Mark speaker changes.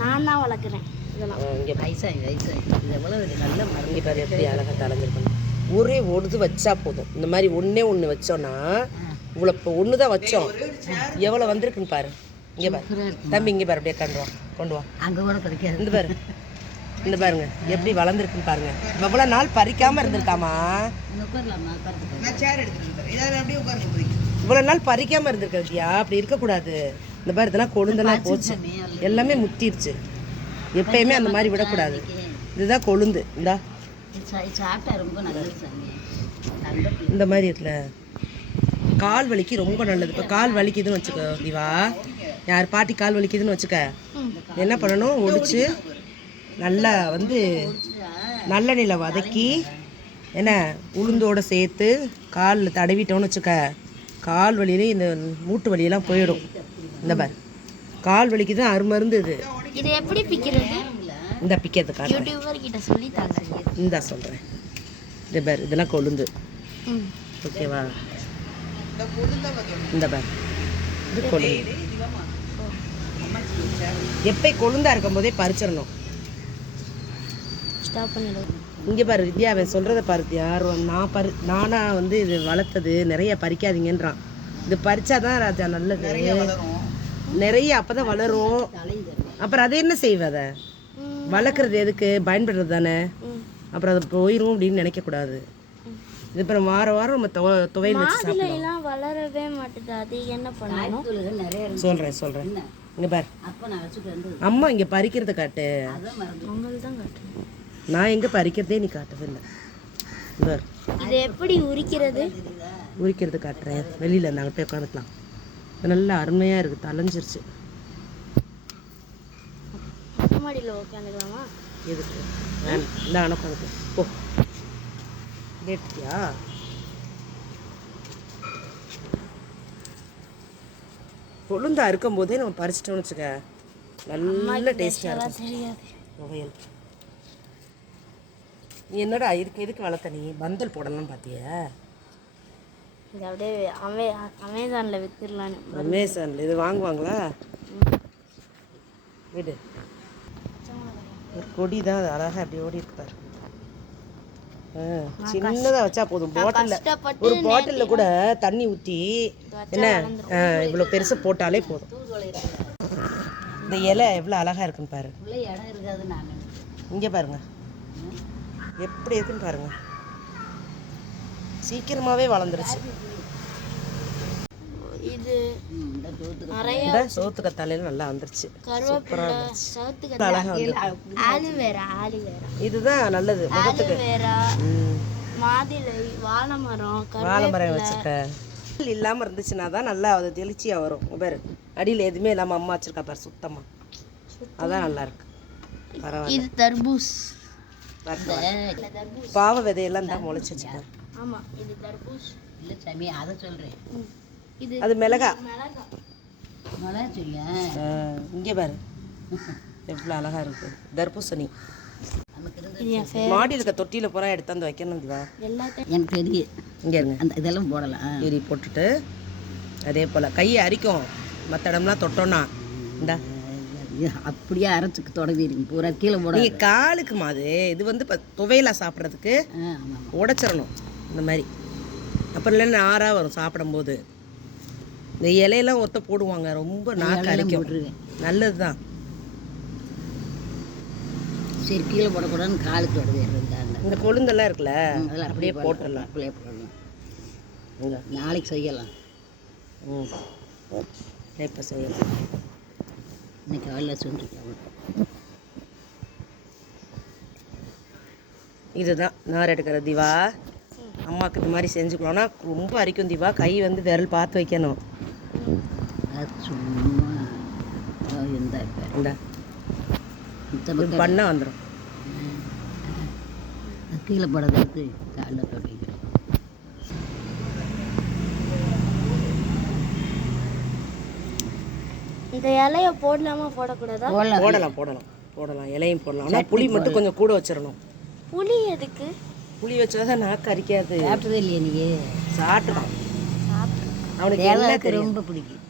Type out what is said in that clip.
Speaker 1: நான் தான் வளர்க்குறேன் இதெல்லாம்.
Speaker 2: இங்கே
Speaker 3: வயசாகி வயசாகி எவ்வளோ இது நல்ல
Speaker 2: இங்கே பாரு எப்படி அழகாக தலைஞ்சிருக்கணும் ஒரே ஒடுது வச்சா போதும். இந்த மாதிரி ஒன்றே ஒன்று வச்சோன்னா இவ்வளோ இப்போ ஒன்று தான் வச்சோம். எவ்வளோ வந்திருக்குன்னு பாரு. இங்கே பாரு. தம்பி இங்கே பாரு அப்படியே கொண்டு வா கொண்டு வா.
Speaker 3: அங்கே கூட கிடைக்காது.
Speaker 2: இந்த பாரு. இந்த பாருங்க எப்படி வளர்ந்துருக்குன்னு பாருங்க. எவ்வளோ நாள் பறிக்காம இருந்திருக்காமா? இவ்வளோ நாள் பறிக்காம இருந்திருக்கியா அப்படி இருக்கக்கூடாது. இந்த பாரு இதெல்லாம் கொழுந்தெல்லாம் போச்சு எல்லாமே முத்திருச்சு. எப்பயுமே அந்த மாதிரி விடக்கூடாது. இதுதான் கொழுந்து. இந்தா. இந்த மாதிரி இருக்குல்ல. கால் வலிக்கு ரொம்ப நல்லது. இப்போ கால் வலிக்குதுன்னு வச்சுக்கோ திவா. யார் பாட்டி கால் வலிக்குதுன்னு வச்சுக்க. என்ன பண்ணணும்? ஒடிச்சு நல்லா வந்து நல்லெண்ணெயில் வதக்கி என்ன உளுந்தோட சேர்த்து காலில் தடவிட்டோன்னு வச்சுக்க. கால் வலியிலே இந்த மூட்டு வலியெல்லாம் போயிடும். இந்த பார். கால் வலிக்கு தான் அருமருந்து இது.
Speaker 1: இது எப்படி பிக்கிறது?
Speaker 2: இந்த பிக்கிறது காட்டுறேன்
Speaker 1: யூடியூபர் கிட்ட சொல்லி தாங்க
Speaker 2: இந்தா சொல்கிறேன் இந்த பார் இதெல்லாம் கொழுந்து.
Speaker 1: ம்.
Speaker 2: ஓகேவா இந்த பார். இது கொழுந்து. எப்போ கொழுந்தா இருக்கும் போதே பறிச்சிடணும்.
Speaker 1: ஸ்டாப் பண்ணிடுவோம்
Speaker 2: இங்கே பாரு வித்யா அவன் சொல்கிறத பாருத்தியா நான் பறி நானாக வந்து இது வளர்த்தது நிறைய பறிக்காதீங்கன்றான். இது பறிச்சாதான் ராஜா நல்லது. நிறைய அப்போ தான் வளரும். அப்புறம் அதை என்ன செய்வ அதை? வளர்க்குறது எதுக்கு? பயன்படுறது தானே. அப்புறம் அது போயிடும் அப்படின்னு நினைக்கக்கூடாது. இது அப்புறம் வாரம் வாரம் நம்ம துவ துவையல் வச்சு சாப்பிடலாம்.
Speaker 1: வளரவே மாட்டுது. அது என்ன பண்ணணும்?
Speaker 3: தூள்கள் நிறைய இருக்கு.
Speaker 2: சொல்கிறேன் சொல்கிறேன் இங்கே பாரு.
Speaker 3: அப்போ நான் வச்சுட்டு வந்து
Speaker 2: அம்மா இங்கே பறிக்கிறத காட்டு. நான் எங்கே பறிக்கிறதே நீ இங்க பாரு.
Speaker 1: இது எப்படி உரிக்கிறது?
Speaker 2: உரிக்கிறது காட்டுறேன். வெளியில் நாங்கள் போய் உட்காந்துக்கலாம். இது நல்லா அருமையாக இருக்குது தலைஞ்சிருச்சு எதுக்கு? இந்த அனுப்பி போ. கேட்டியா? கொழுந்தா இருக்கும்போதே நம்ம பறிச்சிட்டோம்னு வச்சுக்க. நல்ல டேஸ்டாக இருக்கும். துவையல். நீ என்னடா இதுக்கு எதுக்கு வளர்த்த நீ? பந்தல் போடலாம்னு பார்த்தியா
Speaker 1: இது அப்படியே அமே அமேசானில் வித்துடலான்னு.
Speaker 2: அமேசானில். இது வாங்குவாங்களா? விடு. ஒரு கொடி தான் அது அழகாக அப்படி ஓடி இருக்கு பாரு சின்னதாக வச்சா போதும். பாட்டிலில் ஒரு பாட்டிலில் கூட தண்ணி ஊற்றி என்ன? இவ்வளோ பெருசு போட்டாலே போதும். இந்த இலை எவ்வளோ அழகாக இருக்குன்னு பாரு. இங்கே பாருங்க. எப்படி இருக்குன்னு பாருங்க. சீக்கிரமாகவே வளர்ந்துருச்சு.
Speaker 1: இது நிறைய
Speaker 2: இந்த சோத்து கத்தாலையில நல்லா வந்துருச்சு
Speaker 1: கருவேப்பிலை சவுத்து
Speaker 2: அழகா வந்து
Speaker 1: ஆலிவேரா ஆலிவேரா.
Speaker 2: இதுதான் நல்லது முகத்துக்கு.
Speaker 1: மாதுளை வாழை மரம்
Speaker 2: வாழை மரம் வச்சுக்க இல்லாமல் இருந்துச்சுன்னா தான் நல்லா அது தெளிச்சியாக வரும். பாரு அடியில் எதுவுமே இல்லாமல் அம்மா வச்சிருக்கா பாரு சுத்தமாக அதான் நல்லா இருக்கு பரவாயில்ல.
Speaker 1: இது தர்பூஸ்.
Speaker 2: பாவ விதையெல்லாம் தான் முளைச்சி வச்சுக்கேன்
Speaker 1: ஆமா. இது தர்பூஸ்
Speaker 3: இல்லை சாமி அதை சொல்கிறேன்
Speaker 1: ம். இது
Speaker 2: அது மிளகா.
Speaker 1: மிளகா.
Speaker 3: மழை சொல்ல
Speaker 2: இங்கே பாரு. எவ்வளோ அழகா இருக்கு. தர்பூசணி. மாடி இருக்க. தொட்டியில் பூரா எடுத்து வந்து வைக்கணும் இதுவா?
Speaker 3: எனக்கு பெரிய
Speaker 2: இங்கே இருங்க.
Speaker 3: அந்த இதெல்லாம் போடலாம்.
Speaker 2: கீரி போட்டுட்டு அதே போல் கையை அரிக்கும். மற்ற இடம்லாம் தொட்டோன்னா இந்தா.
Speaker 3: அப்படியே அரைச்சிக்கு தொடங்கிடுங்க. பூரா கீழே போட
Speaker 2: காலுக்குமா அது இது வந்து இப்போ துவையலாக சாப்பிட்றதுக்கு உடைச்சிடணும். இந்த மாதிரி. அப்புறம் இல்லைன்னா ஆறாக வரும் சாப்பிடும்போது. இந்த இலையெல்லாம் ஒத்த போடுவாங்க. ரொம்ப நாக்கு அரிக்கும் நல்லது தான்
Speaker 3: சரி கீழே போடக்கூடாதுன்னு காலுக்கு தொடங்கிடுறாங்க
Speaker 2: இந்த கொழுந்தெல்லாம் இருக்குல்ல
Speaker 3: அதெல்லாம்
Speaker 2: அப்படியே போட்டுடலாம்.
Speaker 3: அப்படியே போடலாம் நாளைக்கு செய்யலாம்.
Speaker 2: ம். இப்போ செய்யலாம்.
Speaker 3: இன்னைக்கு காலையில் செஞ்சுக்கலாம்
Speaker 2: இதுதான். நார் எடுக்கிற திவா. அம்மாவுக்கு இந்த மாதிரி செஞ்சுக்கலாம்னா ரொம்ப அரிக்கும் திவா கை வந்து விரல் பார்த்து வைக்கணும்.
Speaker 3: இந்த
Speaker 2: பண்ணால் வந்துடும்
Speaker 3: கீழே போடுறது காலில்
Speaker 1: இந்த இலைய போடலாமா? போடக்கூடாதா?
Speaker 3: போடலாம்.
Speaker 2: போடலாம் போடலாம். போடலாம். இலையும் போடலாம். ஆனால் புளி மட்டும் கொஞ்சம் கூட வச்சிடணும்.
Speaker 1: புளி எதுக்கு?
Speaker 2: புளி வச்சாதான் நாக்கு அரிக்காது.
Speaker 3: சாப்பிட்டதே இல்லையே நீ
Speaker 2: சாப்பிட்டுதான். அவனுக்கு தெரியும்.
Speaker 3: ரொம்ப பிடிக்கும்.